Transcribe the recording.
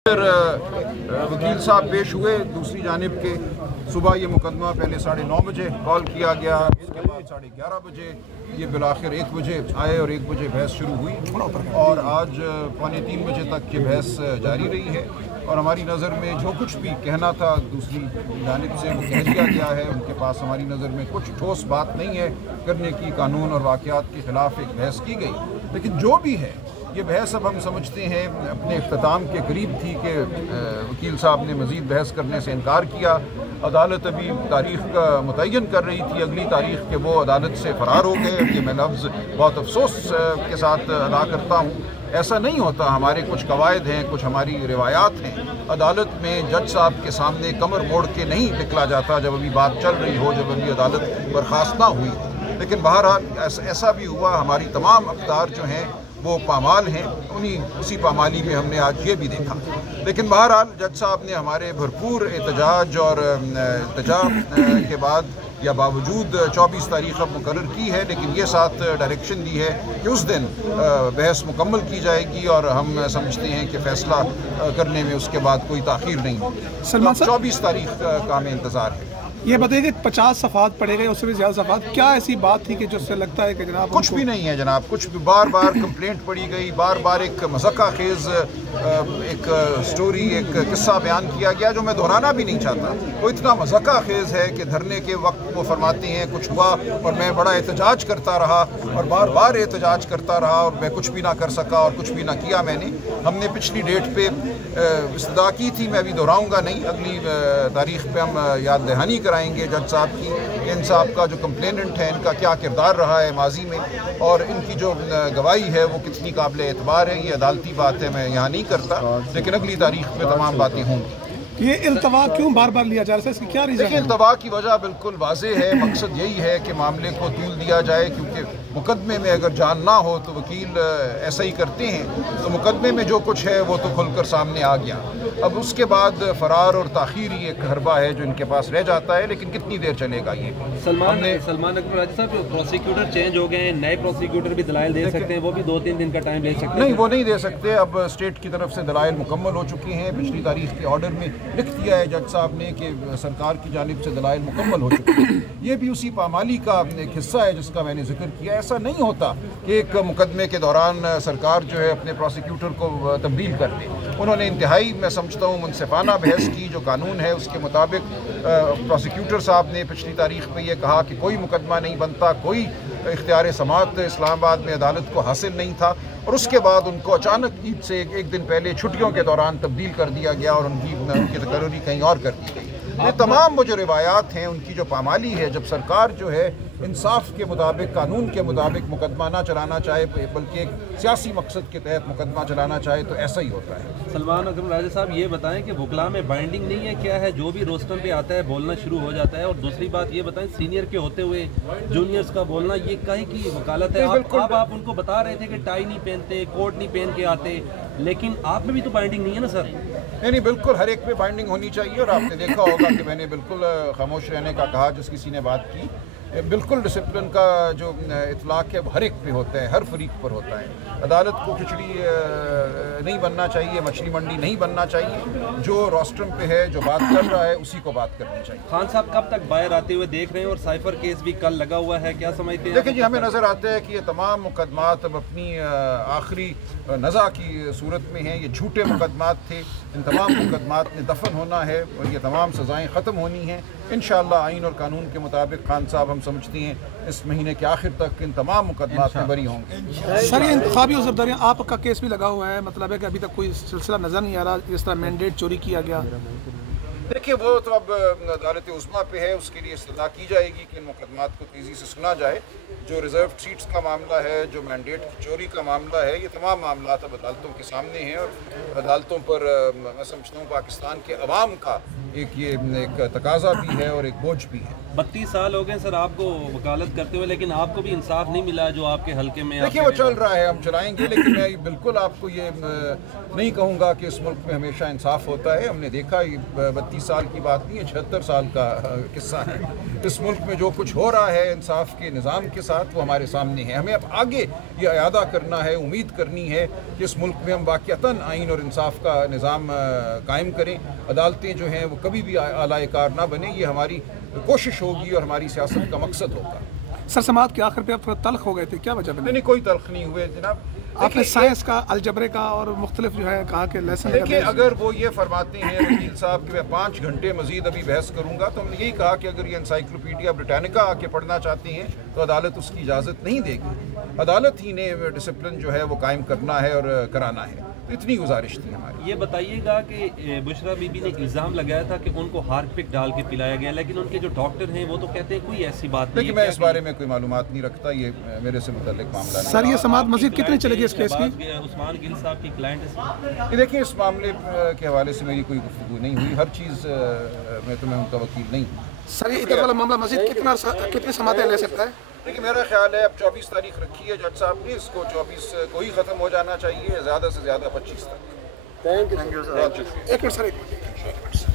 फिर वकील साहब पेश हुए दूसरी जानिब के। सुबह ये मुकदमा पहले 9:30 बजे कॉल किया गया, उसके बाद 11:30 बजे ये बिलाखिर 1 बजे आए और 1 बजे बहस शुरू हुई और आज 2:45 बजे तक ये बहस जारी रही है। और हमारी नज़र में जो कुछ भी कहना था दूसरी जानिब से वो कह दिया गया है। उनके पास हमारी नज़र में कुछ ठोस बात नहीं है करने की। कानून और वाक़यात के ख़िलाफ़ एक बहस की गई, लेकिन जो भी है ये बहस अब हम समझते हैं अपने इख्तिताम के करीब थी कि वकील साहब ने मज़ीद बहस करने से इनकार किया। अदालत अभी तारीख़ का मुतय्यन कर रही थी, अगली तारीख़ के वो अदालत से फ़रार हो गए। ये मैं लफ्ज़ बहुत अफसोस के साथ अदा करता हूँ। ऐसा नहीं होता, हमारे कुछ कवायद हैं, कुछ हमारी रिवायात हैं। अदालत में जज साहब के सामने कमर मोड़ के नहीं निकला जाता जब अभी बात चल रही हो, जब अभी अदालत बर्खास्त ना हुई हो। लेकिन बहरहाल ऐसा भी हुआ, हमारी तमाम अक़दार जो हैं वो पामाल हैं, उसी पामाली में हमने आज ये भी देखा। लेकिन बहरहाल जज साहब ने हमारे भरपूर एहतजाज और इल्तिजा के बाद या बावजूद 24 तारीख़ अब मुकर्रर की है, लेकिन ये साथ डायरेक्शन दी है कि उस दिन बहस मुकम्मल की जाएगी और हम समझते हैं कि फ़ैसला करने में उसके बाद कोई ताख़ीर नहीं होगी। 24 तारीख़ का हमें इंतज़ार है। ये बताइए कि 50 सफ़ात पढ़े गए, उससे भी ज़्यादा सफ़ात, क्या ऐसी बात थी कि जिससे लगता है कि जनाब कुछ भी नहीं है जनाब, कुछ भी बार बार कंप्लेंट पड़ी गई, बार बार एक मज़ाक़ा खेज़ एक स्टोरी, एक किस्सा बयान किया गया जो मैं दोहराना भी नहीं चाहता। वो इतना मज़ाक़ा खेज़ है कि धरने के वक्त वो फरमाते हैं कुछ हुआ और मैं बड़ा एहतजाज करता रहा और बार बार एहतजाज करता रहा और मैं कुछ भी ना कर सका और कुछ भी ना किया मैंने। हमने पिछली डेट पे इस्तदा की थी, मैं अभी दोहराऊँगा नहीं, अगली तारीख़ पे हम याद दहानी कराएंगे जज साहब की, इन साहब का जो कंप्लेनेंट है इनका क्या किरदार रहा है माजी में और इनकी जो गवाही है वो कितनी काबिल एतबार है। ये अदालती बात है, मैं यहाँ नहीं करता, लेकिन अगली तारीख़ में तमाम बातें होंगी। ये इल्तवा क्यों बार बार लिया जा रहा है, इसकी क्या रीज़न है? इल्तवा की वजह बिल्कुल वाज़ेह है, मकसद यही है कि मामले को तूल दिया जाए, क्योंकि मुकदमे में अगर जान ना हो तो वकील ऐसा ही करते हैं। तो मुकदमे में जो कुछ है वो तो खुलकर सामने आ गया, अब उसके बाद फ़रार और ताख़ीर ही एक हरबा है जो इनके पास रह जाता है। लेकिन कितनी देर चलेगा ये? सलमान अकबर राजा साहब, प्रोसिक्यूटर चेंज हो गए हैं, नए प्रोसिक्यूटर भी दलाइल दे सकते हैं, वो भी 2-3 दिन का टाइम ले सकते हैं? नहीं, वो नहीं दे सकते। अब स्टेट की तरफ से दलाइल मुकम्मल हो चुकी हैं। पिछली तारीख़ के ऑर्डर में लिख दिया है जज साहब ने कि सरकार की जानिब से दलाइल मुकम्मल हो चुकी है। ये भी उसी पामाली का एक हिस्सा है जिसका मैंने जिक्र किया। ऐसा नहीं होता कि एक मुकदमे के दौरान सरकार जो है अपने प्रोसिक्यूटर को तब्दील कर दे। उन्होंने इंतहाई, मैं समझता हूँ, मुनसिफाना बहस की। जो कानून है उसके मुताबिक प्रोसिक्यूटर साहब ने पिछली तारीख़ में ये कहा कि कोई मुकदमा नहीं बनता, कोई इख्तियार समाअत इस्लामाबाद में अदालत को हासिल नहीं था, और उसके बाद उनको अचानक ईद से एक दिन पहले छुट्टियों के दौरान तब्दील कर दिया गया और उनकी तकर्री कहीं और कर दी गई। ये तमाम वो जो रिवायात हैं उनकी जो पामाली है, जब सरकार जो है इंसाफ के मुताबिक, कानून के मुताबिक मुकदमा ना चलाना चाहे बल्कि एक सियासी मकसद के तहत मुकदमा चलाना चाहे तो ऐसा ही होता है। सलमान अकबर राजा साहब, ये बताएं कि वकला में बाइंडिंग नहीं है, क्या है? जो भी रोस्टर पे आता है बोलना शुरू हो जाता है। और दूसरी बात ये बताएं, सीनियर के होते हुए जूनियर्स का बोलना ये काहे की वकालत है? आप उनको बता रहे थे कि टाई नहीं पहनते, कोट नहीं पहन के आते, लेकिन आप में भी तो बाइंडिंग नहीं है ना सर? नहीं, बिल्कुल हर एक पे बाइंडिंग होनी चाहिए। और आपने देखा होगा कि मैंने बिल्कुल खामोश रहने का कहा जिस किसी ने बात की। बिल्कुल डिसिप्लिन का जो इतलाक़ है वो हर एक पे होता है, हर फरीक पर होता है। अदालत को खिचड़ी नहीं बनना चाहिए, मछली मंडी नहीं बनना चाहिए। जो रोस्ट्रम पे है, जो बात कर रहा है, उसी को बात करनी चाहिए। खान साहब कब तक बाहर आते हुए देख रहे हैं? और साइफर केस भी कल लगा हुआ है, क्या समझते हैं? देखिए जी, हमें नज़र आता है कि ये तमाम मुकदमात अब अपनी आखिरी नज़ा की सूरत में हैं। ये झूठे मुकदमात थे, इन तमाम मुकदमात ने दफन होना है और ये तमाम सज़ाएँ ख़त्म होनी हैं इंशाअल्लाह। आइन और कानून के मुताबिक खान साहब, हम समझते हैं इस महीने के आखिर तक इन तमाम मुकदमात में बरी होंगे। सर, ये इंतखाबी ज़रदारी आपका केस भी लगा हुआ है, मतलब है कि अभी तक कोई सिलसिला नज़र नहीं आ रहा जिस तरह मैंडेट चोरी किया गया? देखिए, वो तो अब अदालत उज़्मा पे है, उसके लिए इस्तदा की जाएगी कि इन मुकदमात को तेज़ी से सुना जाए। जो रिज़र्व सीट्स का मामला है, जो मैंडेट की चोरी का मामला है, ये तमाम मामला अब अदालतों के सामने हैं और अदालतों पर मैं समझता हूँ पाकिस्तान के अवाम का एक तकाजा भी है और एक बोझ भी है। 32 साल हो गए सर आपको वकालत करते हुए, लेकिन आपको भी इंसाफ नहीं मिला जो आपके हल्के में? देखिए, वो चल रहा है, हम चलाएंगे, लेकिन मैं बिल्कुल आपको ये नहीं कहूँगा कि इस मुल्क में हमेशा इंसाफ होता है। हमने देखा 32 20 سال کی بات نہیں ہے، 76 سال کا قصہ ہے۔ اس ملک میں جو کچھ ہو رہا ہے انصاف کے نظام کے ساتھ وہ ہمارے سامنے ہے۔ ہمیں اب آگے یہ اعادہ کرنا ہے، امید کرنی ہے کہ اس ملک میں ہم واقعتاً آئین اور انصاف کا نظام قائم کریں، عدالتیں جو ہیں وہ کبھی بھی اعلی کار نہ بنیں، یہ ہماری کوشش ہوگی اور ہماری سیاست کا مقصد ہوگا۔ سر سماعت کے آخر پہ آپ تھوڑا تلخ ہو گئے تھے، کیا وجہ بنی؟ نہیں کوئی تلخ نہیں ہوئے جناب۔ آپ نے سائنس کا، الجبرے کا اور مختلف جو ہے کہا کہ لیسن دیکھیں اگر وہ یہ فرماتے ہیں وکیل صاحب کہ میں 5 گھنٹے مزید ابھی بحث کروں گا، تو ہم نے یہی کہا کہ اگر یہ انسائکلوپیڈیا بریٹانیکا آ کے پڑھنا چاہتے ہیں تو عدالت اس کی اجازت نہیں دے گی۔ عدالت ہی نے ڈسپلن جو ہے وہ قائم کرنا ہے اور کرانا ہے، تو اتنی گزارش تھی ہماری۔ یہ بتائیے گا کہ بشرا بی بی نے الزام لگایا تھا کہ ان کو ہارپک ڈال کے پلایا گیا، لیکن ان کے جو ڈاکٹر ہیں وہ تو کہتے ہیں کوئی ایسی بات نہیں۔ لیکن میں اس بارے میں کوئی معلومات نہیں رکھتا، یہ میرے سے متعلق معاملہ نہیں۔ سر یہ سماعت مزید کتنی چلے گی اس کیس کی؟ عثمان گل صاحب کی کلائنٹ یہ دیکھیں اس معاملے کے حوالے سے میری کوئی گفتگو نہیں ہوئی، ہر چیز میں تو میں ان کا وکیل نہیں ہوں۔ سر یہ ادھر والا معاملہ مزید کتنی سماعتیں لے سکتا ہے؟ لیکن میرا خیال ہے اب 24 تاریخ رکھی ہے جج صاحب نے، اس کو 24 کو ہی ختم ہو جانا چاہیے، زیادہ سے زیادہ 25 تک۔ ایک منٹ سر، ایک منٹ